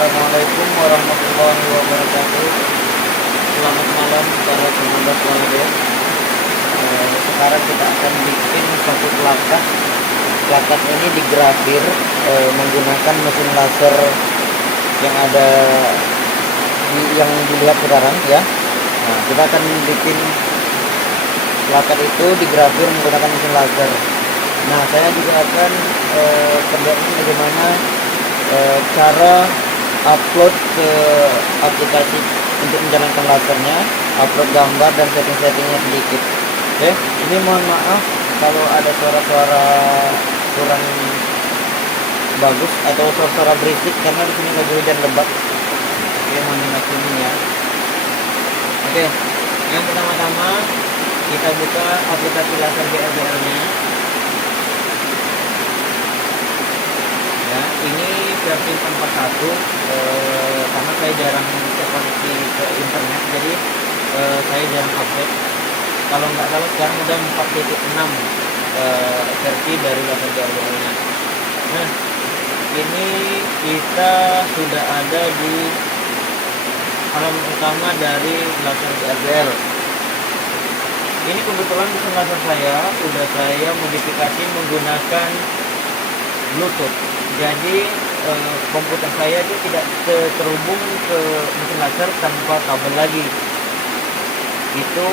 Assalamualaikum warahmatullahi wabarakatuh. Selamat malam para sahabat Waldes. Sekarang kita akan bikin satu plakat. Plakat ini digrafir menggunakan mesin laser yang ada yang dilihat sekarang ya. Nah, kita akan bikin plakat itu digrafir menggunakan mesin laser. Nah, saya juga akan perlihatkan bagaimana cara upload ke aplikasi untuk menjalankan lasernya, upload gambar dan setting-settingnya sedikit. Oke, ini mohon maaf kalau ada suara-suara kurang bagus atau suara-suara berisik karena di sini lagi hujan lebat. Oke, mohon dimaklumi ya. Oke, yang pertama-tama kita buka aplikasi laser GRBL-nya. Ya, ini versi 4.1 karena saya jarang terkoneksi ke internet, jadi saya jarang update. Kalau nggak salah sekarang udah 4.6 versi dari laser GRBL-nya. Nah, ini kita sudah ada di halaman utama dari laser GRBL. Ini kebetulan mesin laser saya udah saya modifikasi menggunakan Bluetooth. Jadi komputer saya itu tidak terhubung ke mesin laser tanpa kabel lagi. Itu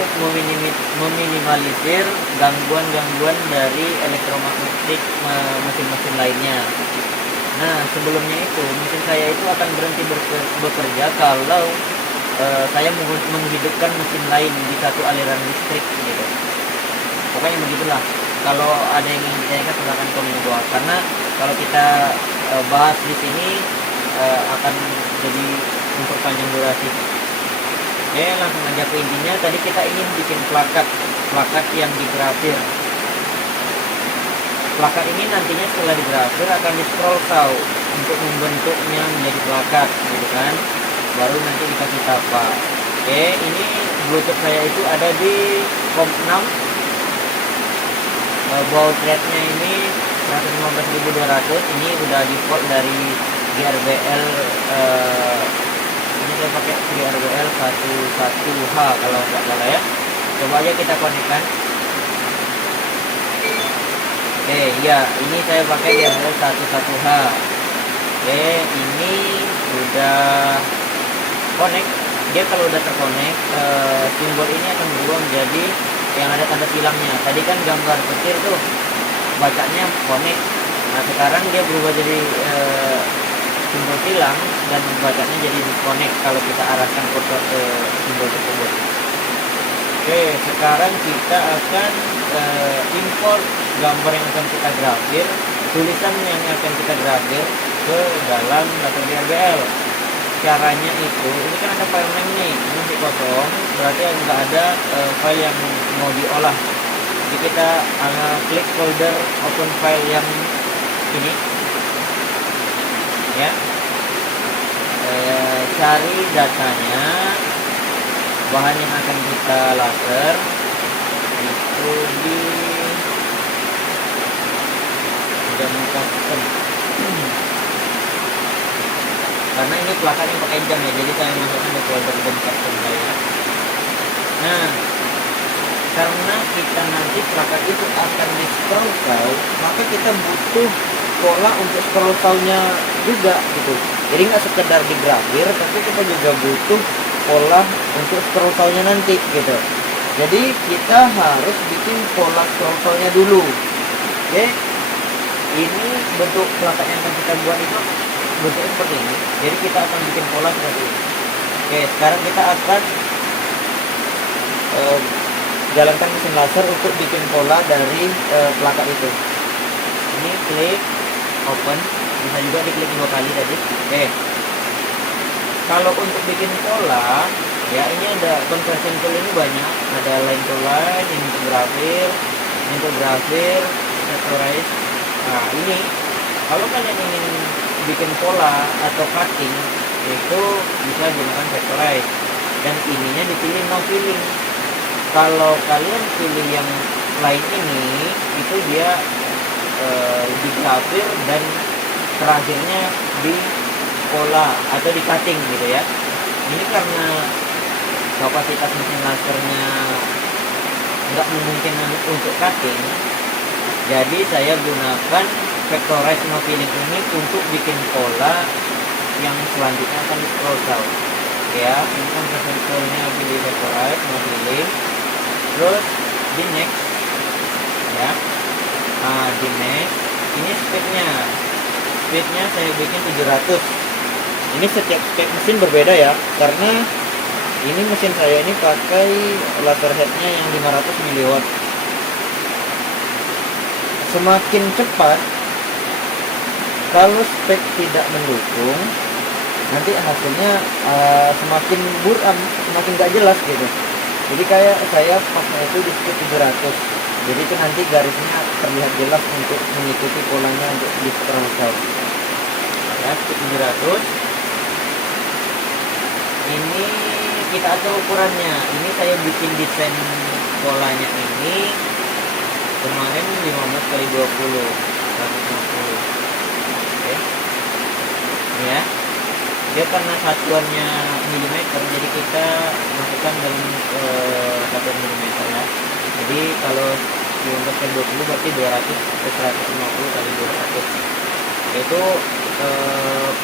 meminimalisir gangguan-gangguan dari elektromagnetik mesin-mesin lainnya. Nah, sebelumnya itu mesin saya itu akan berhenti bekerja kalau saya menghidupkan mesin lain di satu aliran listrik gitu. Pokoknya begitulah. Kalau ada yang ingin ditanyakan silakan komen di bawah, karena kalau kita bahas di sini akan jadi memperpanjang durasi. Oke, langsung aja ke intinya. Tadi kita ingin bikin plakat yang digrafir. Plakat ini nantinya setelah digrafir akan di scroll saw untuk membentuknya menjadi plakat, gitu kan? Baru nanti dikasih tapa. Oke, ini Bluetooth saya itu ada di COM6. Baud rate-nya ini 115.200. Ini udah default dari GRBL. Ini saya pakai GRBL 11H kalau nggak salah ya. Coba aja kita konekkan. Oke, ya, ini saya pakai GRBL 11H. Oke, ini sudah connect. Dia kalau udah terkonek, simbol ini akan berubah menjadi yang ada tanda silangnya. Tadi kan gambar petir tuh bacanya connect. Nah, sekarang dia berubah jadi simbol silang dan bacanya jadi disconnect kalau kita arahkan kursor ke simbol tersebut. Oke, sekarang kita akan import gambar yang akan kita grafir, tulisan yang akan kita grafir ke dalam laser GRBL. Caranya itu, ini kan ada file name nih, ini masih kosong, berarti nggak ada file yang mau diolah. Jadi kita klik folder open file yang ini ya, cari datanya, bahan yang akan kita laser itu di custom. Karena ini plakat yang pakai jam ya, jadi saya masukkan di folder dan custom saya. Nah, karena kita nanti plakat itu akan di scroll saw, maka kita butuh pola untuk scroll saw-nya juga gitu. Jadi nggak sekedar digrafir, tapi kita juga butuh pola untuk scroll saw-nya nanti gitu. Jadi kita harus bikin pola scroll saw-nya dulu. Oke, ini bentuk plakat yang akan kita buat itu bentuknya seperti ini. Jadi kita akan bikin pola seperti ini. Oke, sekarang kita akan jalankan mesin laser untuk bikin pola dari plakat itu. Ini klik open, bisa juga diklik 2 kali tadi. Oke, kalau untuk bikin pola ya, ini ada conversion tool, ini banyak, ada line to line, ini untuk grafir, vectorize. Nah, ini kalau kalian ingin bikin pola atau cutting itu bisa gunakan vectorize, dan ininya dipilih no filling. Kalau kalian pilih yang lain ini, itu dia digrafir dan terakhirnya di pola atau di cutting gitu ya. Ini karena kapasitas mesin lasernya nggak memungkinkan untuk cutting, jadi saya gunakan vectorize no filling ini untuk bikin pola yang selanjutnya akan di scroll down ya. Ini kan vectornya pilih vectorize no filling, terus di next ya. Nah, di next ini speednya saya bikin 700. Ini setiap spek mesin berbeda ya, karena ini mesin saya ini pakai laser headnya yang 500 mW. Semakin cepat, kalau spek tidak mendukung, nanti hasilnya semakin buram, semakin gak jelas gitu. Jadi kayak saya pasnya itu di speed 700, jadi itu nanti garisnya terlihat jelas untuk mengikuti polanya untuk di scroll down ya. Speed 700. Ini kita atur ukurannya. Ini saya bikin desain polanya ini kemarin 15 kali 20 150. Oke ya, dia karena satuannya milimeter, jadi kita masukkan dalam satuan milimeter ya. Jadi kalau 15 kali 20 berarti 200 ke 150 kali 200, yaitu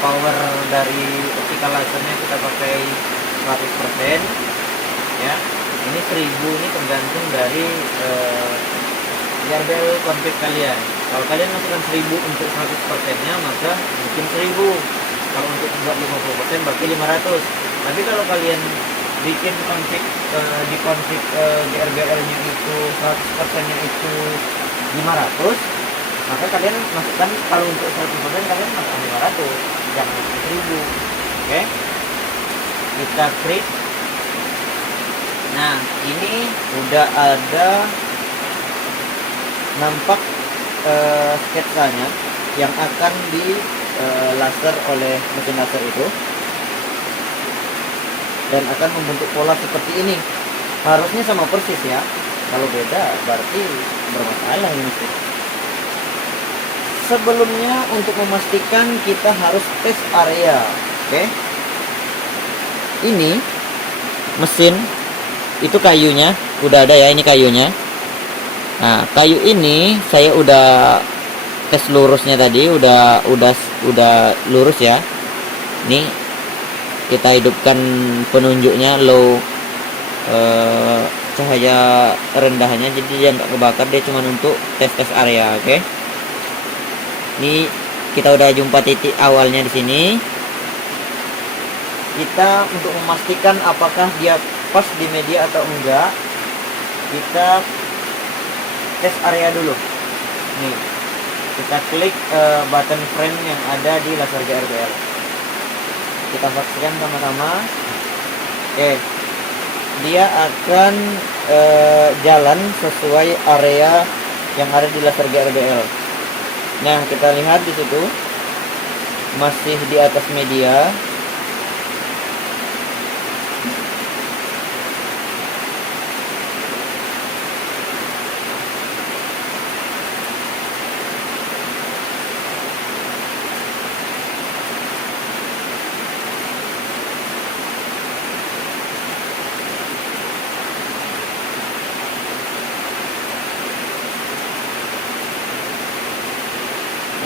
power dari optical lasernya kita pakai 100% ya. Ini 1000, ini tergantung dari RBL config kalian. Kalau kalian masukkan 1000 untuk 100% nya, maka bikin 1000. Kalau untuk buat 50% berarti 500. Tapi kalau kalian bikin config di config GRBL nya itu 100% nya itu 500, maka kalian masukkan, kalau untuk 100% kalian masukkan 500, jangan 1000. Oke, kita klik. Nah, ini udah ada nampak sketsanya yang akan di laser oleh mesin laser itu, dan akan membentuk pola seperti ini. Harusnya sama persis ya, kalau beda berarti bermasalah ini sih. Sebelumnya untuk memastikan kita harus tes area. Oke, ini mesin itu kayunya udah ada ya, ini kayunya. Nah, kayu ini saya udah tes lurusnya tadi, udah lurus ya. Ini kita hidupkan penunjuknya low cahaya rendahnya, jadi dia nggak kebakar, dia cuma untuk tes area. Oke, ini kita udah jumpa titik awalnya di sini. Kita untuk memastikan apakah dia pas di media atau enggak, kita tes area dulu. Nih, kita klik button frame yang ada di laser GRBL. Kita saksikan sama-sama. Oke, dia akan jalan sesuai area yang ada di laser GRBL. Nah, kita lihat di situ masih di atas media.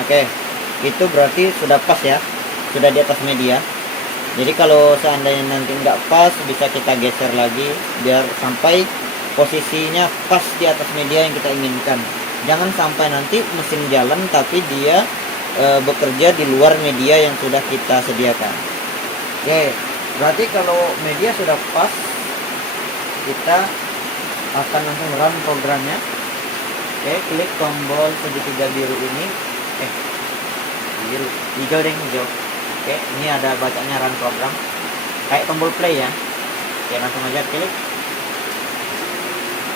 Oke, itu berarti sudah pas ya, sudah di atas media. Jadi kalau seandainya nanti nggak pas, bisa kita geser lagi biar sampai posisinya pas di atas media yang kita inginkan. Jangan sampai nanti mesin jalan tapi dia bekerja di luar media yang sudah kita sediakan. Oke, berarti kalau media sudah pas, kita akan langsung run programnya. Oke, klik tombol segitiga biru ini. Biru, hijau deh, hijau. Oke, ini ada bacanya run program, kayak tombol play ya. Oke, langsung aja klik.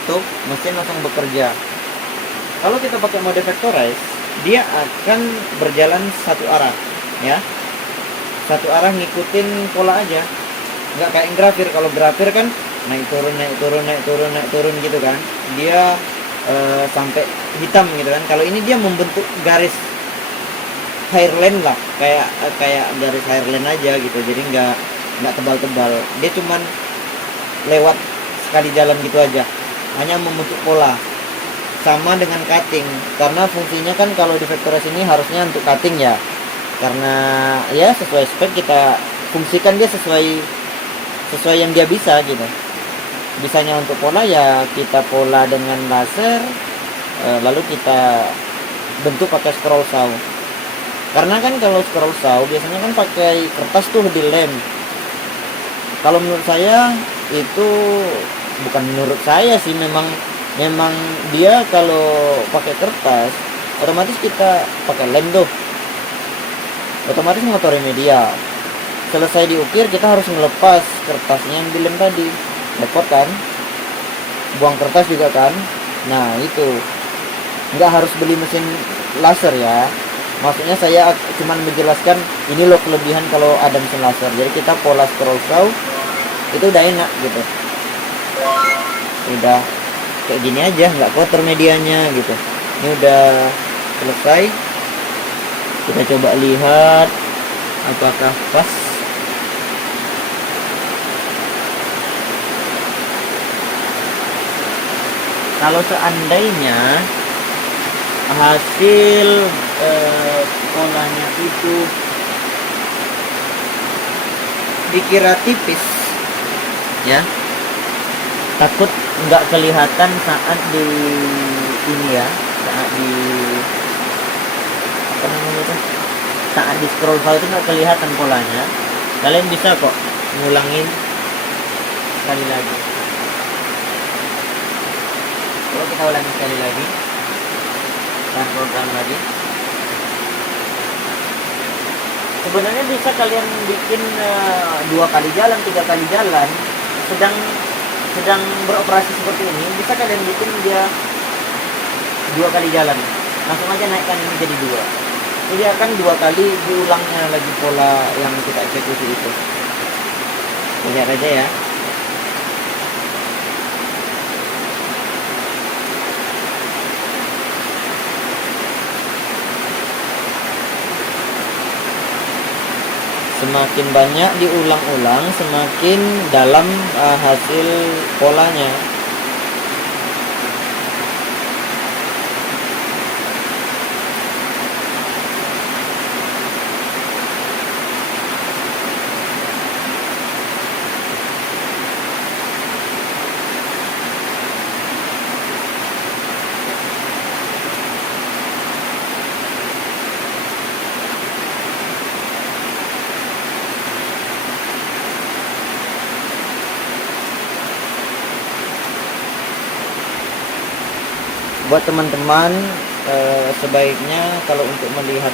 Tuh, mesin langsung bekerja. Kalau kita pakai mode vectorize, dia akan berjalan satu arah ya, satu arah ngikutin pola aja, nggak kayak grafir. Kalau grafir kan naik turun naik turun naik turun naik turun gitu kan, dia sampai hitam gitu kan. Kalau ini dia membentuk garis hairline lah, kayak garis hairline aja gitu, jadi nggak tebal-tebal, dia cuman lewat sekali jalan gitu aja, hanya membentuk pola. Sama dengan cutting, karena fungsinya kan kalau di Vectorworks ini harusnya untuk cutting ya, karena ya sesuai spek kita fungsikan dia sesuai yang dia bisa gitu. Bisanya untuk pola ya kita pola dengan laser, lalu kita bentuk pakai scroll saw. Karena kan kalau scroll saw biasanya kan pakai kertas tuh dilem. Kalau menurut saya itu, bukan menurut saya sih, memang dia kalau pakai kertas otomatis kita pakai lem tuh, otomatis ngotori media. Selesai diukir kita harus melepas kertasnya yang dilem tadi, repot kan, buang kertas juga kan. Nah itu nggak harus beli mesin laser ya, maksudnya saya cuman menjelaskan ini loh kelebihan kalau ada mesin laser. Jadi kita pola scroll saw itu udah enak gitu, udah kayak gini aja, nggak kotor medianya gitu. Ini udah selesai, kita coba lihat apakah pas. Kalau seandainya hasil polanya itu dikira tipis ya, takut nggak kelihatan saat di ini ya, saat di apa namanya itu, saat di scroll saw itu nggak kelihatan polanya. Kalian bisa kok ngulangin sekali lagi. Kalau kita ulangi sekali lagi, dan program lagi, sebenarnya bisa kalian bikin 2 kali jalan, 3 kali jalan, sedang beroperasi seperti ini, bisa kalian bikin dia 2 kali jalan, langsung aja naikkan ini jadi 2. Jadi akan 2 kali diulangnya lagi pola yang kita eksekusi itu. Lihat aja ya. Semakin banyak diulang-ulang, semakin dalam hasil polanya. Buat teman-teman, sebaiknya kalau untuk melihat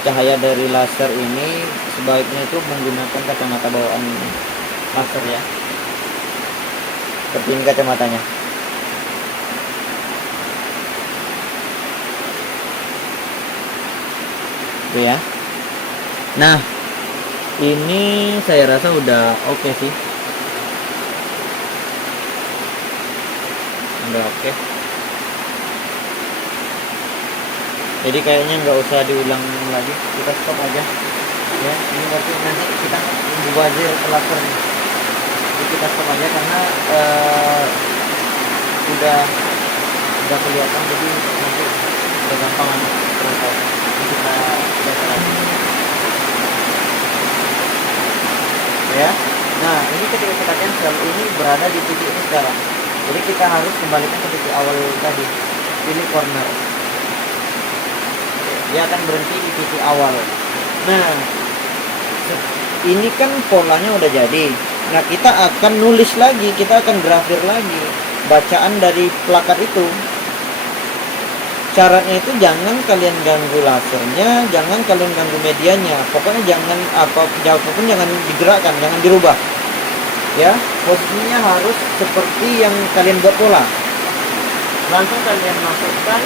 cahaya dari laser ini, sebaiknya itu menggunakan kacamata bawaan laser ya, seperti ini kacamatanya. Itu ya. Nah ini saya rasa udah oke sih, udah oke. Jadi kayaknya nggak usah diulang lagi, kita stop aja ya. Ini berarti nanti kita mubazir ke laser nih. Jadi kita stop aja karena udah kelihatan, jadi nanti udah gampang terus. Ini kita lihat lagi ya. Nah ini ketika kita cancel, ini berada di titik ini sekarang, jadi kita harus kembalikan ke titik awal tadi, pilih corner, dia akan berhenti di titik awal. Nah ini kan polanya udah jadi. Nah kita akan nulis lagi, kita akan grafir lagi bacaan dari plakat itu. Syaratnya itu jangan kalian ganggu lasernya, jangan kalian ganggu medianya, pokoknya jangan apapun jangan digerakkan, jangan dirubah ya. Posisinya harus seperti yang kalian buat pola. Langsung kalian masukkan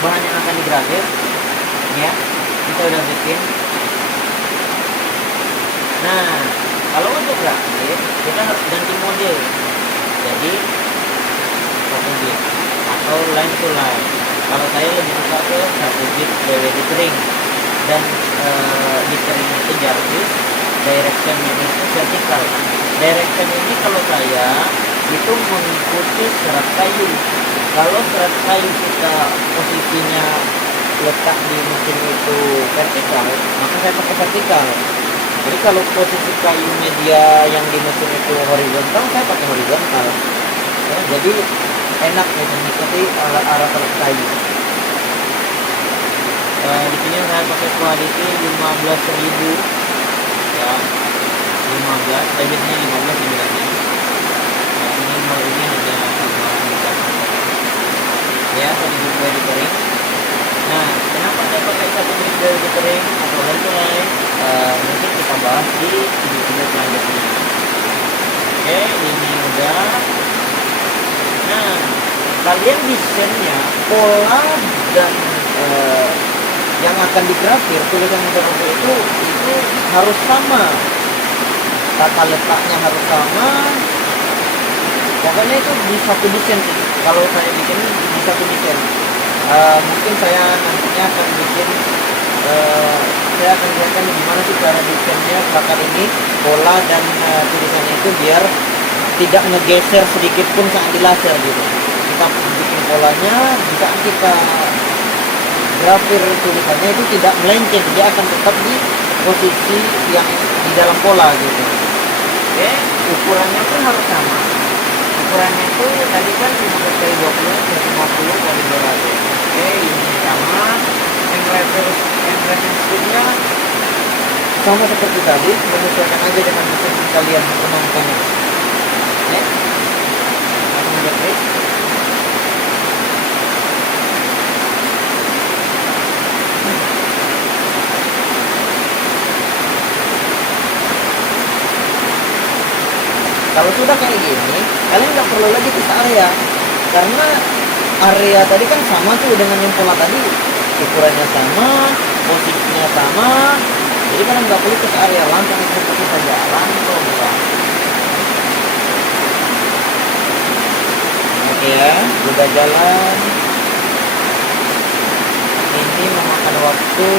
bahan yang akan digrafir ya, kita udah bikin. Nah kalau untuk grafir kita harus ganti mode, jadi mode atau line to line. Kalau saya lebih suka ke 1 bit BWD kering, dan di kering itu Jarvis, direction-nya itu vertikal. Direction ini kalau saya itu mengikuti serat kayu. Kalau serat kayu kita posisinya letak di mesin itu vertikal, maka saya pakai vertikal. Jadi kalau posisi kayu media yang di mesin itu horizontal, saya pakai horizontal. Ya, jadi enak mengikuti arah serat kayu. Di sini saya pakai quality 15.000 ya, 15, debitnya 15 dibilangnya. Ini mau ini hanya 5 juta ya, 1 bit BWD kering. Nah, kenapa saya pakai 1 bit BWD kering atau mulai mungkin kita bahas di video selanjutnya. Oke, ini udah. Nah, kalian desainnya, pola dan yang akan digrafir, tulisan motor itu harus sama, tata letaknya harus sama. Pokoknya itu di satu desain sih. Kalau saya bikin di satu desain, mungkin saya nantinya akan bikin, saya akan lihatkan gimana sih cara desainnya plakat ini, pola dan tulisannya itu biar tidak ngegeser sedikit pun saat di laser gitu. Kita bikin polanya, jika kita grafir tulisannya itu tidak melenceng, dia akan tetap di posisi yang di dalam pola gitu. Oke, ukurannya pun harus sama. Ukurannya itu tadi kan 15x20, 150 kali 200. Oke, ini sama. Engraver speednya sama seperti tadi, menyesuaikan aja dengan mesin kalian penontonnya. Oke, langsung aja klik. Kalau sudah kayak gini, kalian nggak perlu lagi pisah area, karena area tadi kan sama tuh dengan yang pola tadi, ukurannya sama, posisinya sama, jadi kalian nggak perlu pisah area, langsung eksekusi saja, langsung ya. Oke ya, udah jalan. Ini memakan waktu,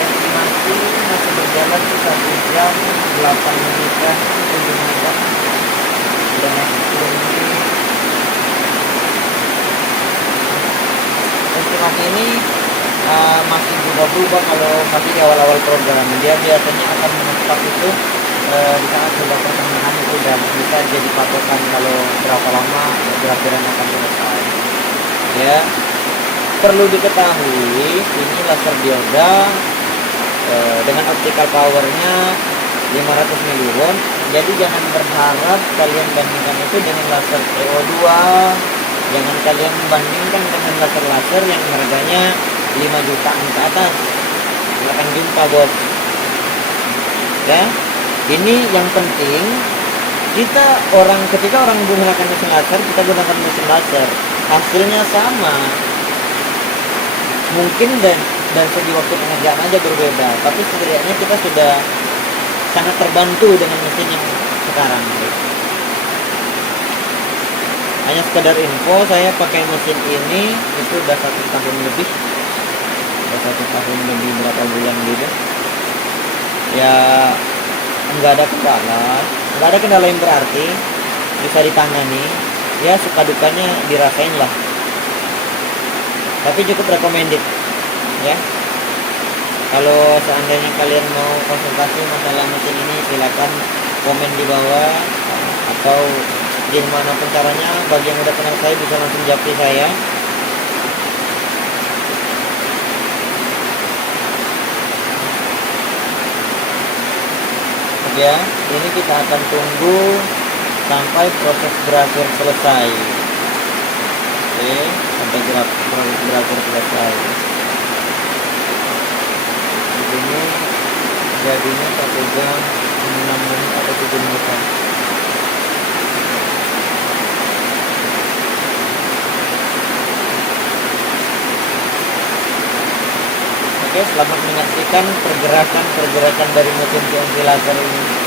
estimasi masih berjalan 1 jam 8 menitan, 7 menitan, udah naik 10 menit. Estimasi ini masih berubah-ubah kalau masih di awal-awal program. Dia biasanya akan menetap itu di saat sudah pertengahan itu, dan bisa jadi patokan kalau berapa lama pelajaran akan selesai. Ya, perlu diketahui ini laser dioda dengan optical powernya 500 miliwatt. Jadi jangan berharap kalian bandingkan itu dengan laser CO2. Jangan kalian bandingkan dengan laser yang harganya 5 jutaan ke atas. Silakan jumpa bos. Ya, ini yang penting ketika orang menggunakan mesin laser, kita gunakan mesin laser, hasilnya sama. Mungkin dan segi waktu pengerjaan aja berbeda, tapi setidaknya kita sudah sangat terbantu dengan mesin yang sekarang. Hanya sekedar info, saya pakai mesin ini itu udah 1 tahun lebih, berapa bulan gitu. Ya nggak ada kendala yang berarti, bisa ditangani. Ya suka dukanya dirasain lah, tapi cukup recommended ya. Kalau seandainya kalian mau konsultasi masalah mesin ini, silakan komen di bawah, atau gimana pun caranya, bagi yang udah kenal saya bisa langsung japri saya. Ya, ini kita akan tunggu sampai proses grafir selesai. Oke, sampai proses grafir selesai. Ini jadinya 1 jam 6 menit atau 7 menitan. Oke, selamat menyaksikan pergerakan dari mesin CNC laser ini.